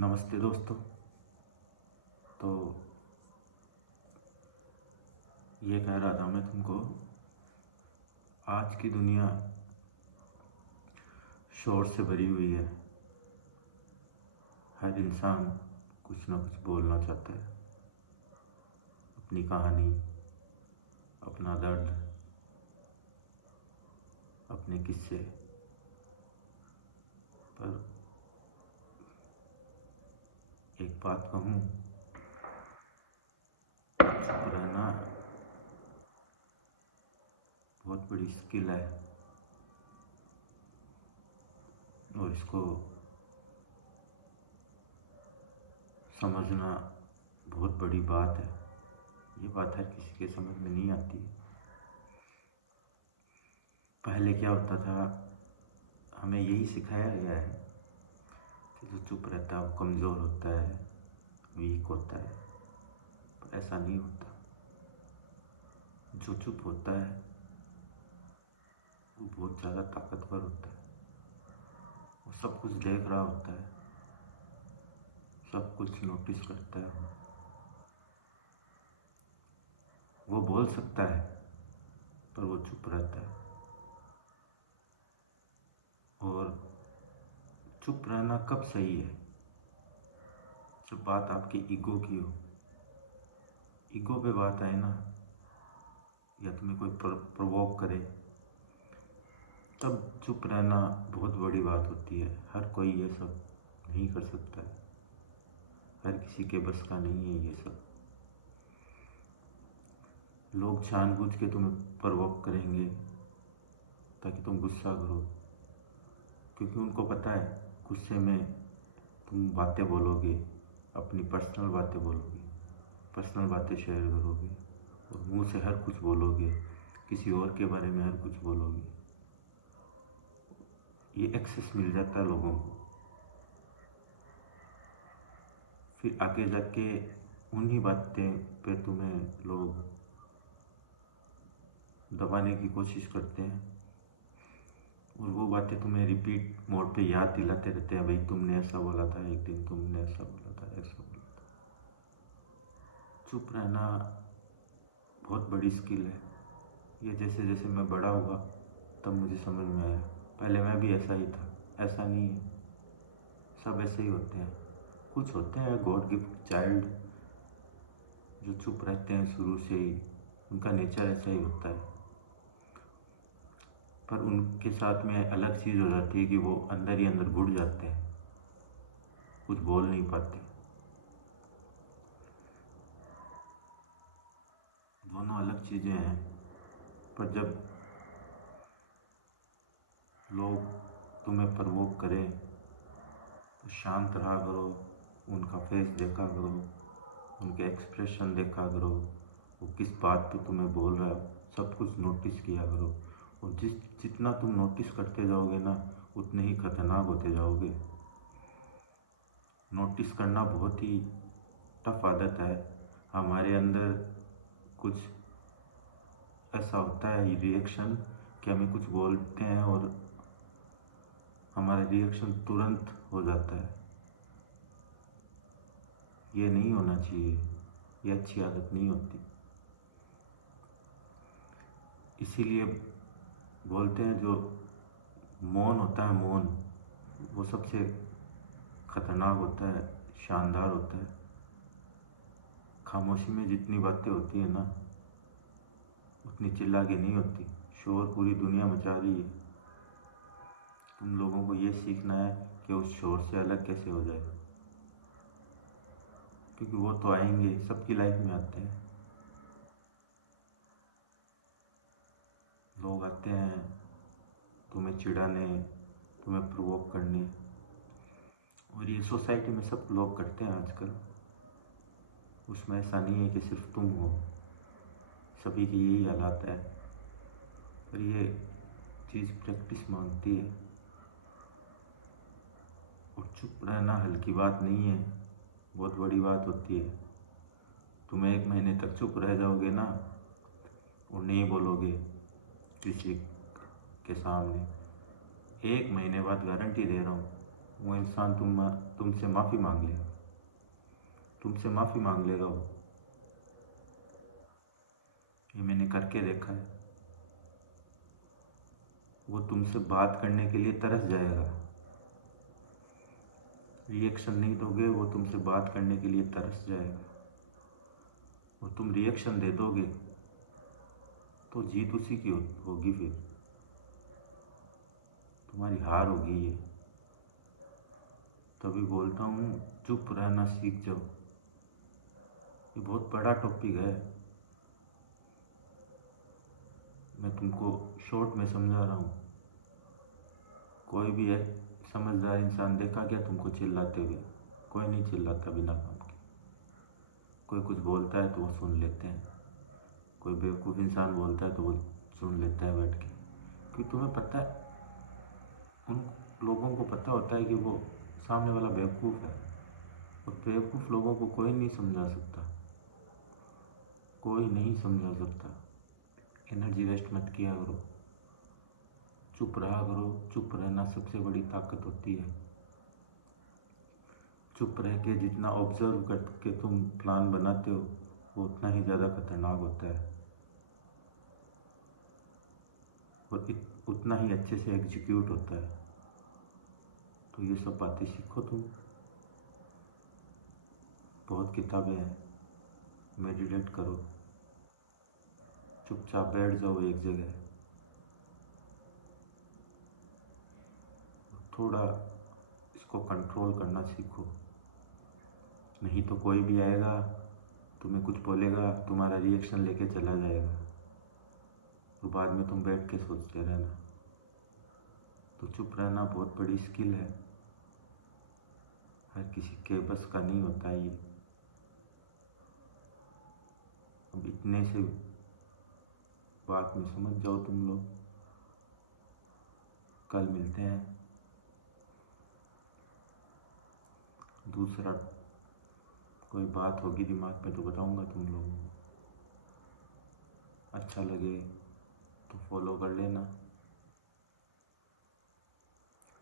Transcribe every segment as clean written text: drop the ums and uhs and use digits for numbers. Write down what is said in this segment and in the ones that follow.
नमस्ते दोस्तों। तो ये कह रहा था मैं तुमको, आज की दुनिया शोर से भरी हुई है। हर इंसान कुछ ना कुछ बोलना चाहता है, अपनी कहानी, अपना दर्द, अपने किस्से। पर एक बात कहूँ, चुप रहना बहुत बड़ी स्किल है और इसको समझना बहुत बड़ी बात है। ये बात हर किसी के समझ में नहीं आती। पहले क्या होता था, हमें यही सिखाया गया है कि जो चुप रहता है वो कमज़ोर होता है, वीक होता है। पर ऐसा नहीं होता। जो चुप होता है वो बहुत ज़्यादा ताकतवर होता है। वो सब कुछ देख रहा होता है, सब कुछ नोटिस करता है। वो बोल सकता है पर वो चुप रहता है। और चुप रहना कब सही है? जब बात आपके ईगो की हो। ईगो पे बात आए ना, या तुम्हें कोई प्रोवोक करे, तब चुप रहना बहुत बड़ी बात होती है। हर कोई ये सब नहीं कर सकता है, हर किसी के बस का नहीं है ये सब। लोग जानबूझ के तुम्हें प्रोवोक करेंगे ताकि तुम गुस्सा करो, क्योंकि उनको पता है गुस्से में तुम बातें बोलोगे, अपनी पर्सनल बातें बोलोगे, पर्सनल बातें शेयर करोगे और मुंह से हर कुछ बोलोगे, किसी और के बारे में हर कुछ बोलोगे। ये एक्सेस मिल जाता है लोगों को। फिर आगे जाके उन्हीं बातें पे तुम्हें लोग दबाने की कोशिश करते हैं और वो बातें तुम्हें रिपीट मोड पे याद दिलाते रहते हैं, भाई तुमने ऐसा बोला था एक दिन, तुमने ऐसा बोला था, ऐसा बोला था। चुप रहना बहुत बड़ी स्किल है। ये जैसे जैसे मैं बड़ा हुआ तब मुझे समझ में आया। पहले मैं भी ऐसा ही था। ऐसा नहीं है, सब ऐसे ही होते हैं। कुछ होते हैं गॉड गिफ्ट चाइल्ड जो चुप रहते हैं शुरू से ही, उनका नेचर ऐसा ही होता है। पर उनके साथ में अलग चीज़ हो जाती है कि वो अंदर ही अंदर घुट जाते हैं, कुछ बोल नहीं पाते। दोनों अलग चीज़ें हैं। पर जब लोग तुम्हें प्रवोक करें तो शांत रहा करो, उनका फेस देखा करो, उनके एक्सप्रेशन देखा करो, वो किस बात पे तुम्हें बोल रहा है, सब कुछ नोटिस किया करो। और जितना तुम नोटिस करते जाओगे ना, उतने ही खतरनाक होते जाओगे। नोटिस करना बहुत ही टफ आदत है। हमारे अंदर कुछ ऐसा होता है रिएक्शन कि हमें कुछ बोलते हैं और हमारा रिएक्शन तुरंत हो जाता है। ये नहीं होना चाहिए, ये अच्छी आदत नहीं होती। इसीलिए बोलते हैं जो मौन होता है, मौन वो सबसे खतरनाक होता है, शानदार होता है। खामोशी में जितनी बातें होती है ना, उतनी चिल्ला के नहीं होती। शोर पूरी दुनिया मचा रही है, तुम लोगों को ये सीखना है कि उस शोर से अलग कैसे हो जाए, क्योंकि वो तो आएंगे, सबकी लाइफ में आते हैं। लोग आते हैं तुम्हें चिढ़ाने, तुम्हें प्रोवोक करने, और ये सोसाइटी में सब लोग करते हैं आजकल। उसमें ऐसा नहीं है कि सिर्फ तुम हो, सभी की यही हालात है। पर ये चीज़ प्रैक्टिस मांगती है। और चुप रहना हल्की बात नहीं है, बहुत बड़ी बात होती है। तुम 1 महीने तक चुप रह जाओगे ना और नहीं बोलोगे किसी के सामने, 1 महीने बाद गारंटी दे रहा हूँ वो इंसान तुमसे माफ़ी मांग लेगा, तुमसे माफ़ी मांग लेगा वो। ये मैंने करके देखा है। वो तुमसे बात करने के लिए तरस जाएगा। रिएक्शन नहीं दोगे, वो तुमसे बात करने के लिए तरस जाएगा। और तुम रिएक्शन दे दोगे तो जीत उसी की होगी, फिर तुम्हारी हार होगी ये। तभी बोलता हूँ चुप रहना सीख जाओ। ये बहुत बड़ा टॉपिक है, मैं तुमको शॉर्ट में समझा रहा हूँ। कोई भी है समझदार इंसान देखा क्या तुमको चिल्लाते हुए? कोई नहीं चिल्लाता बिना काम के। कोई कुछ बोलता है तो वो सुन लेते हैं, कोई बेवकूफ़ इंसान बोलता है तो वो सुन लेता है बैठ के। क्योंकि तुम्हें पता है, उन लोगों को पता होता है कि वो सामने वाला बेवकूफ़ है। और बेवकूफ़ लोगों को कोई नहीं समझा सकता, कोई नहीं समझा सकता। एनर्जी वेस्ट मत किया करो, चुप रहा करो। चुप रहना सबसे बड़ी ताकत होती है। चुप रह के जितना ऑब्जर्व करके तुम प्लान बनाते हो वो उतना ही ज़्यादा खतरनाक होता है, और उतना ही अच्छे से एग्जीक्यूट होता है। तो ये सब बातें सीखो तुम। बहुत किताबें हैं, मेडिटेट करो, चुपचाप बैठ जाओ एक जगह, थोड़ा इसको कंट्रोल करना सीखो। नहीं तो कोई भी आएगा, तुम्हें कुछ बोलेगा, तुम्हारा रिएक्शन लेके चला जाएगा, तो बाद में तुम बैठ के सोचते रहना। तो चुप रहना बहुत बड़ी स्किल है, हर किसी के बस का नहीं होता ये। अब इतने से बात में समझ जाओ तुम लोग। कल मिलते हैं, दूसरा कोई बात होगी दिमाग में तो बताऊंगा तुम लोगों को। अच्छा लगे तो फॉलो कर लेना।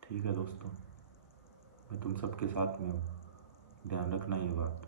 ठीक है दोस्तों, मैं तुम सबके साथ में हूँ, ध्यान रखना ये बात।